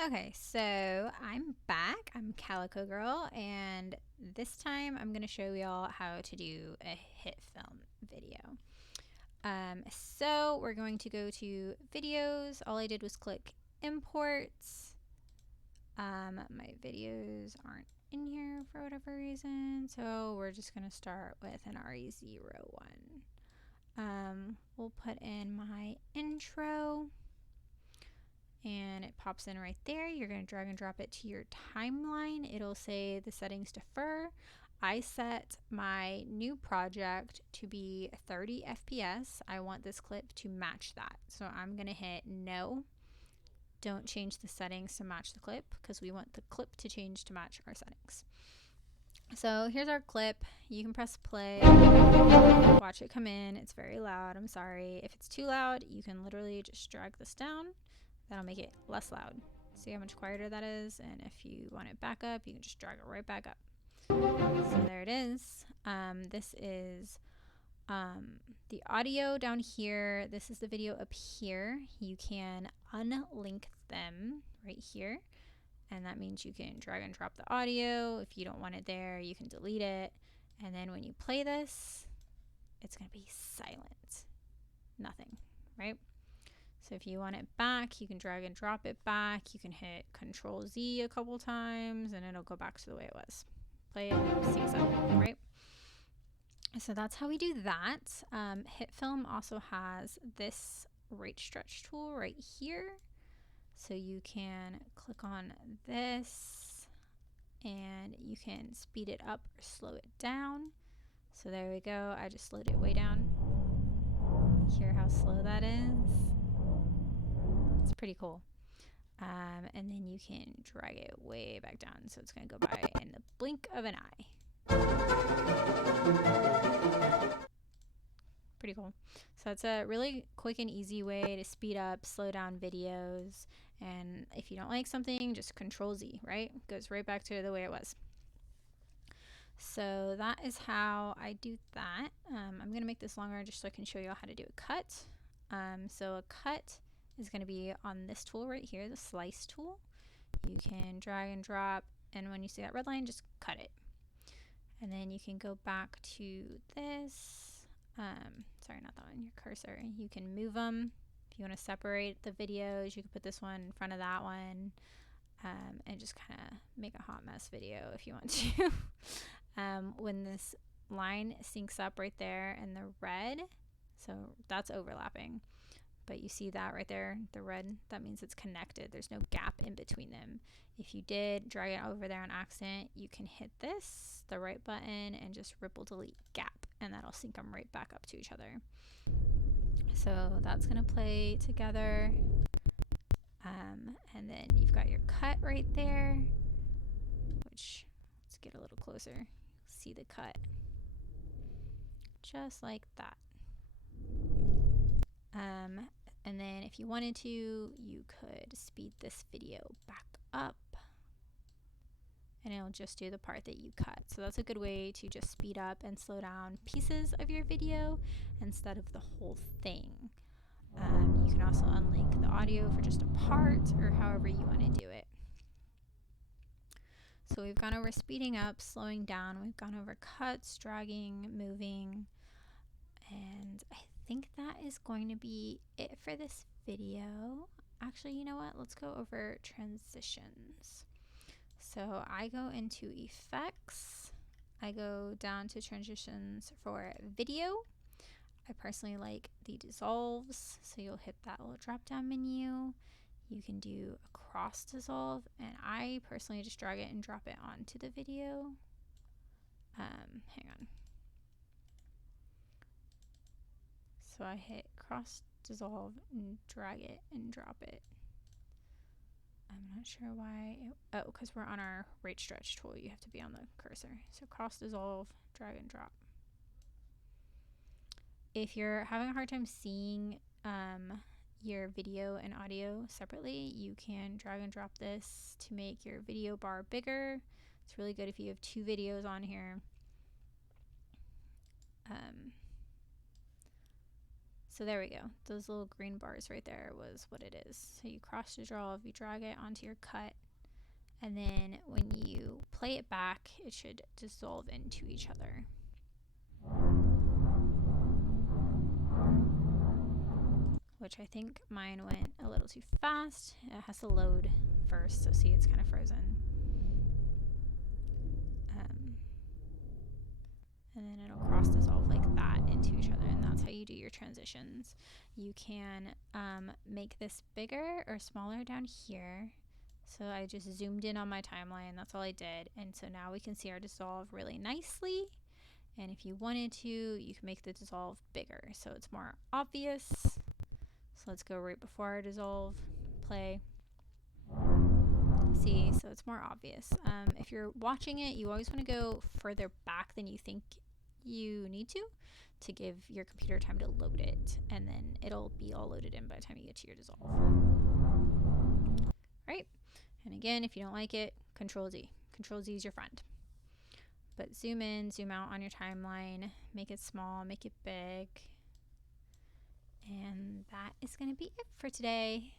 Okay, so I'm back. I'm Calico Girl, and this time I'm going to show y'all how to do a Hitfilm video. So we're going to go to videos. All I did was click imports. My videos aren't in here for whatever reason, so we're just going to start with an RE01. We'll put in my intro. And it pops in right there. You're going to drag and drop it to your timeline. It'll say the settings defer. I set my new project to be 30 FPS. I want this clip to match that. So I'm going to hit no. Don't change the settings to match the clip because we want the clip to change to match our settings. So here's our clip. You can press play, watch it come in. It's very loud. I'm sorry. If it's too loud, you can literally just drag this down. That'll make it less loud. See how much quieter that is? And if you want it back up, you can just drag it right back up. So there it is. This is the audio down here. This is the video up here. You can unlink them right here. And that means you can drag and drop the audio. If you don't want it there, you can delete it. And then when you play this, it's going to be silent. Nothing, right? So if you want it back, you can drag and drop it back. You can hit Control Z a couple times and it'll go back to the way it was. Play it, syncs up, right? So that's how we do that. Hitfilm also has this rate stretch tool right here. So you can click on this and you can speed it up or slow it down. So there we go. I just slowed it way down. Hear how slow that is? It's pretty cool. And then you can drag it way back down. So it's going to go by in the blink of an eye. Pretty cool. So it's a really quick and easy way to speed up, slow down videos. And if you don't like something, just Control Z, right? Goes right back to the way it was. So that is how I do that. I'm going to make this longer just so I can show you how to do a cut. So a cut is going to be on this tool right here, the slice tool. You can drag and drop, and when you see that red line, just cut it. And then you can go back to this. Sorry, not that one, your cursor. You can move them. If you want to separate the videos, you can put this one in front of that one, and just kind of make a hot mess video if you want to. When this line syncs up right there in the red, so that's overlapping. But you see that right there, the red, that means it's connected. There's no gap in between them. If you did drag it over there on accident, you can hit this, the right button, and just ripple delete gap, and that'll sync them right back up to each other. So that's gonna play together. And then you've got your cut right there, which, let's get a little closer. See the cut. Just like that. And then if you wanted to, you could speed this video back up and it'll just do the part that you cut. So that's a good way to just speed up and slow down pieces of your video instead of the whole thing. You can also unlink the audio for just a part or however you want to do it. So we've gone over speeding up, slowing down, we've gone over cuts, dragging, moving, and I think that is going to be it for this video. Actually, you know what? Let's go over transitions. So I go into effects. I go down to transitions for video. I personally like the dissolves. So you'll hit that little drop down menu. You can do a cross dissolve, and I personally just drag it and drop it onto the video. Hang on. So I hit cross dissolve and drag it and drop it. I'm not sure why. Because we're on our rate stretch tool, you have to be on the cursor. So cross dissolve, drag and drop. If you're having a hard time seeing your video and audio separately, you can drag and drop this to make your video bar bigger. It's really good if you have two videos on here. So there we go. Those little green bars right there was what it is. So you cross dissolve, you drag it onto your cut, and then when you play it back, it should dissolve into each other. Which I think mine went a little too fast. It has to load first, so see, it's kind of frozen. And then it'll cross dissolve like that into each other, and that's how you do your transitions. You can make this bigger or smaller down here. So I just zoomed in on my timeline, that's all I did, and so now we can see our dissolve really nicely. And if you wanted to, you can make the dissolve bigger so it's more obvious. So let's go right before our dissolve, play. See, so it's more obvious. If you're watching it, you always want to go further back than you think you need to give your computer time to load it, and then it'll be all loaded in by the time you get to your dissolve. Right? And again, if you don't like it, Control Z. Control Z is your friend. But zoom in, zoom out on your timeline, make it small, make it big. And that is going to be it for today.